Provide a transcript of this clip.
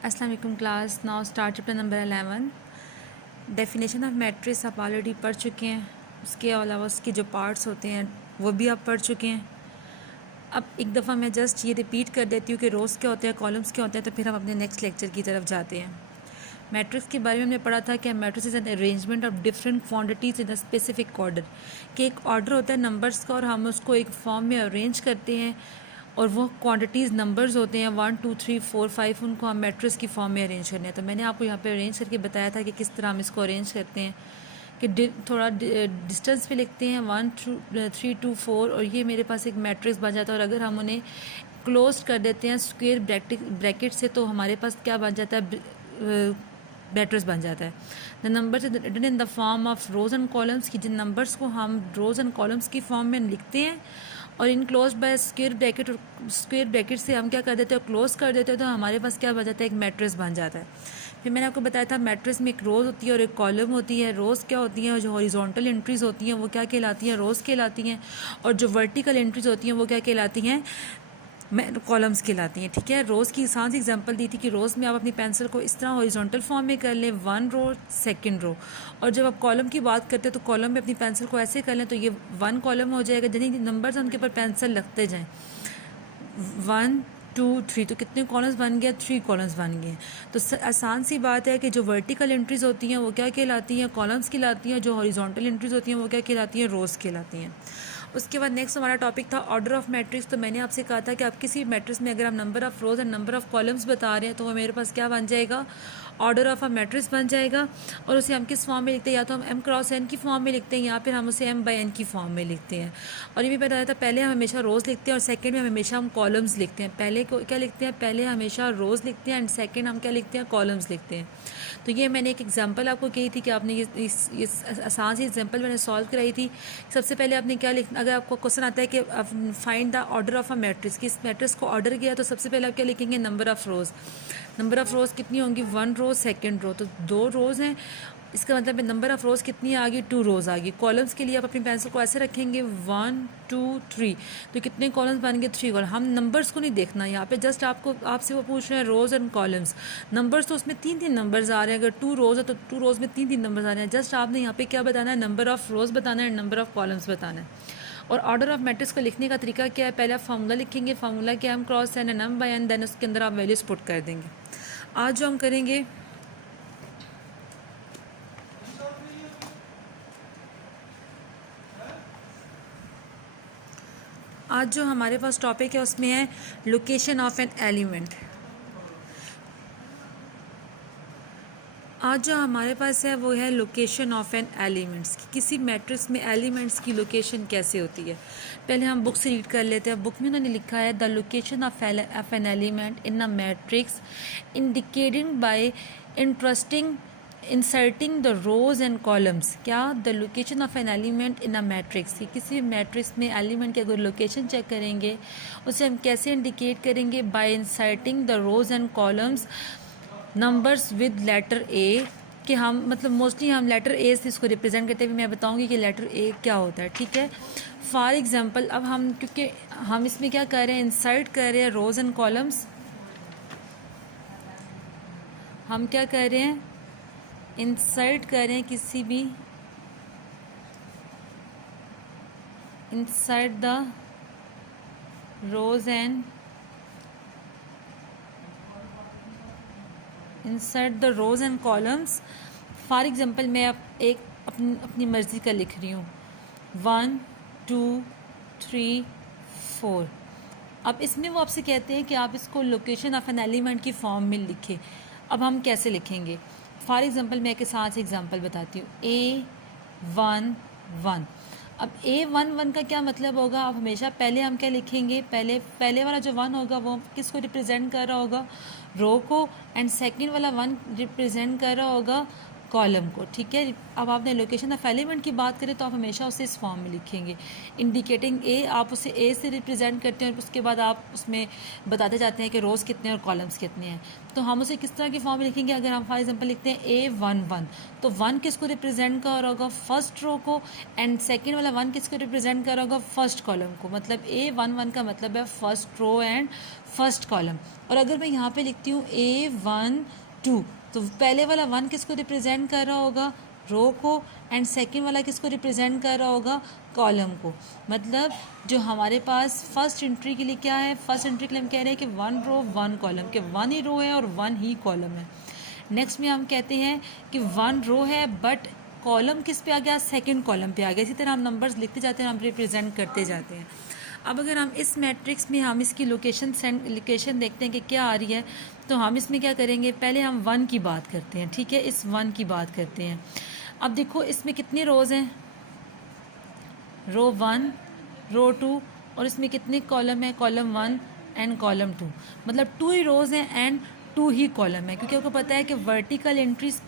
अस्सलाम वालेकुम class. Now start chapter number 11। Definition of matrix आप ऑलरेडी पढ़ चुके हैं, उसके अलावा उसके जो पार्ट्स होते हैं वो भी आप पढ़ चुके हैं। अब एक दफ़ा मैं जस्ट ये रिपीट कर देती हूँ कि रोज़ क्या होते हैं, कॉलम्स क्या होते हैं, तो फिर हम अपने नेक्स्ट लेक्चर की तरफ जाते हैं। मैट्रिक्स के बारे में हमने पढ़ा था कि matrix is an arrangement of different quantities in a specific order, कि एक ऑर्डर होता है नंबर्स का और हम उसको एक फॉर्म में अरेंज करते हैं और वो क्वांटिटीज़ नंबर्स होते हैं 1 2 3 4 5, उनको हम मैट्रिक्स की फॉर्म में अरेंज करने हैं। तो मैंने आपको यहाँ पे अरेंज करके बताया था कि किस तरह हम इसको अरेंज करते हैं, कि थोड़ा डिस्टेंस पे लिखते हैं 1 2 3 2 4 और ये मेरे पास एक मैट्रिक्स बन जाता है। और अगर हम उन्हें क्लोज कर देते हैं स्क्वायर ब्रैकेट से तो हमारे पास क्या बन जाता है, मैट्रिक्स बन जाता है। The numbers written in the form of rows and columns, की जिन नंबर्स को हम रोज एंड कॉलम्स की फॉर्म में लिखते हैं और enclosed by square bracket, और स्क्वायर ब्रैकेट से हम क्या कर देते हैं, क्लोज कर देते हैं, तो हमारे पास क्या बन जाता है, एक मैट्रिक्स बन जाता है। फिर मैंने आपको बताया था मैट्रिक्स में एक रोज़ होती है और एक कॉलम होती है। रोज़ क्या होती हैं, जो हॉरिजॉन्टल एंट्रीज़ होती हैं वो क्या कहलाती हैं, रोज़ कहलाती हैं, और जो वर्टिकल एंट्रीज़ होती हैं वो क्या कहलाती हैं, कॉलम्स कहलाती हैं। ठीक है, रोज़ की आसान सी एग्जांपल दी थी कि रोज़ में आप अपनी पेंसिल को इस तरह हॉरिजॉन्टल फॉर्म में कर लें, 1 रो 2 रो, और जब आप कॉलम की बात करते हैं तो कॉलम में अपनी पेंसिल को ऐसे कर लें तो ये 1 कॉलम हो जाएगा, यानी नंबर्स उनके ऊपर पेंसिल लगते जाएँ 1 2 3, तो कितने कॉलम्स बन गए, 3 कॉलम्स बन गए। तो आसान सी बात है कि जो वर्टिकल एंट्रीज़ होती हैं वो क्या कहलाती हैं, कॉलम्स कहलाती हैं, जो हॉरिजॉन्टल एंट्रीज़ होती हैं वो क्या कहलाती हैं, रोज़ कहलाती हैं। उसके बाद नेक्स्ट हमारा टॉपिक था ऑर्डर ऑफ मैट्रिक्स। तो मैंने आपसे कहा था कि आप किसी मैट्रिक्स में अगर आप number of rows and number of columns बता रहे हैं तो वो मेरे पास क्या बन जाएगा, ऑर्डर ऑफ अ मैट्रिक्स बन जाएगा। और उसे हम किस फॉर्म में लिखते हैं, या तो हम m क्रॉस n की फॉर्म में लिखते हैं या फिर हम उसे m बाई n की फॉर्म में लिखते हैं। और ये भी बताया था, पहले हम हमेशा रोज़ लिखते हैं और सेकंड में हमेशा हम कॉलम्स लिखते हैं। पहले को क्या लिखते हैं, पहले हमेशा रोज़ लिखते हैं एंड सेकंड हम क्या लिखते हैं, कॉलम्स लिखते हैं। तो ये मैंने एक एग्जांपल आपको कही थी कि आपने ये आसान सी एग्जांपल मैंने सॉल्व कराई थी। सबसे पहले आपने क्या लिखना, अगर आपको क्वेश्चन आता है कि find the order of a matrix, कि इस मैट्रिक्स को ऑर्डर किया, तो सबसे पहले आप क्या लिखेंगे, number of rows. Number of rows कितनी होंगी, 1 रो 2 रो, तो 2 रोज़ हैं, इसका मतलब है नंबर ऑफ रोज़ कितनी आ गई, 2 रोज़ आ गई। कॉलम्स के लिए आप अपनी पेंसिल को ऐसे रखेंगे 1 2 3, तो कितने कॉलम्स बन गए, 3 कॉलम। हम नंबर्स को नहीं देखना यहाँ पे, जस्ट आपसे वो पूछ रहे हैं रोज़ एंड कॉलम्स। नंबर्स तो उसमें 3 नंबर्स आ रहे हैं, अगर 2 रोज़ है तो 2 रोज़ में 3 नंबर्स आ रहे हैं। जस्ट आपने यहाँ पे क्या बताना है, नंबर ऑफ रोज़ बताना है, नंबर ऑफ कॉलम्स बताना है। और ऑर्डर ऑफ मैट्रिक्स को लिखने का तरीका क्या है, पहले आप फार्मूला लिखेंगे, फार्मूला क्या, m cross n and m by n, then उसके अंदर आप वैल्यूज पुट कर देंगे। आज जो हम करेंगे, आज जो हमारे पास टॉपिक है उसमें है लोकेशन ऑफ एन एलिमेंट। आज जो हमारे पास है वो है लोकेशन ऑफ एन एलिमेंट्स, कि किसी मैट्रिक्स में एलिमेंट्स की लोकेशन कैसे होती है। पहले हम बुक से रीड कर लेते हैं। बुक में उन्होंने लिखा है, the location of an element in a matrix indicated by interesting inserting the rows and columns. क्या, the location of an element in a matrix, कि किसी मैट्रिक्स में एलिमेंट की अगर लोकेशन चेक करेंगे उसे हम कैसे इंडिकेट करेंगे, by inserting the rows and columns numbers with letter A, कि हम मतलब मोस्टली हम लेटर ए से इसको रिप्रेजेंट करते हुए मैं बताऊंगी कि लेटर ए क्या होता है। ठीक है, फॉर एग्जांपल अब हम, क्योंकि हम इसमें क्या कर रहे हैं, इंसर्ट कर रहे हैं रोज एंड कॉलम्स, हम क्या कर रहे हैं, इंसर्ट कर रहे हैं किसी भी, insert the rows and insert the rows and columns. For example मैं अपनी मर्ज़ी का लिख रही हूँ 1 2 3 4। अब इसमें वो आपसे कहते हैं कि आप इसको लोकेशन ऑफ एन एलिमेंट की फॉर्म में लिखें। अब हम कैसे लिखेंगे, फॉर एग्जाम्पल मैं एक साथ एग्जाम्पल बताती हूँ, A1 1। अब A11 का क्या मतलब होगा, अब हमेशा पहले हम क्या लिखेंगे, पहले वाला जो 1 होगा वो किसको रिप्रेजेंट कर रहा होगा, रो को, एंड सेकंड वाला 1 रिप्रेजेंट कर रहा होगा कॉलम को, ठीक है। अब आपने लोकेशन ऑफ एलिमेंट की बात करें तो आप हमेशा उसे इस फॉर्म में लिखेंगे, इंडिकेटिंग ए, आप उसे ए से रिप्रेजेंट करते हैं और उसके बाद आप उसमें बताते जाते हैं कि रोज़ कितने हैं और कॉलम्स कितने हैं। तो हम उसे किस तरह की फॉर्म में लिखेंगे, अगर हम फॉर एग्जांपल लिखते हैं A11, तो 1 किसको रिप्रेजेंट कर रहा होगा, फर्स्ट रो को, एंड सेकेंड वाला 1 किसको रिप्रेजेंट कर रहा होगा, फर्स्ट कॉलम को। मतलब A11 का मतलब है first row and first column. और अगर मैं यहाँ पे लिखती हूँ A12, तो पहले वाला 1 किसको रिप्रेजेंट कर रहा होगा, रो को, एंड सेकंड वाला किसको रिप्रेजेंट कर रहा होगा, कॉलम को। मतलब जो हमारे पास फर्स्ट एंट्री के लिए क्या है, फर्स्ट एंट्री के लिए हम कह रहे हैं कि 1 रो 1 कॉलम, के 1 ही रो है और 1 ही कॉलम है। नेक्स्ट में हम कहते हैं कि 1 रो है बट कॉलम किस पे आ गया, सेकंड कॉलम पे आ गया। इसी तरह हम नंबर्स लिखते जाते हैं, हम रिप्रेजेंट करते जाते हैं। अब अगर हम इस मैट्रिक्स में हम इसकी लोकेशन देखते हैं कि क्या आ रही है, तो हम इसमें क्या करेंगे, पहले हम 1 की बात करते हैं, ठीक है, इस 1 की बात करते हैं। अब देखो इसमें कितनी रोज़ हैं, रो 1, रो 2, और इसमें कितने कॉलम है, कॉलम 1 एंड कॉलम 2, मतलब 2 ही रोज़ हैं एंड 2 ही कॉलम है। क्योंकि आपको पता है कि वर्टिकल एंट्रीज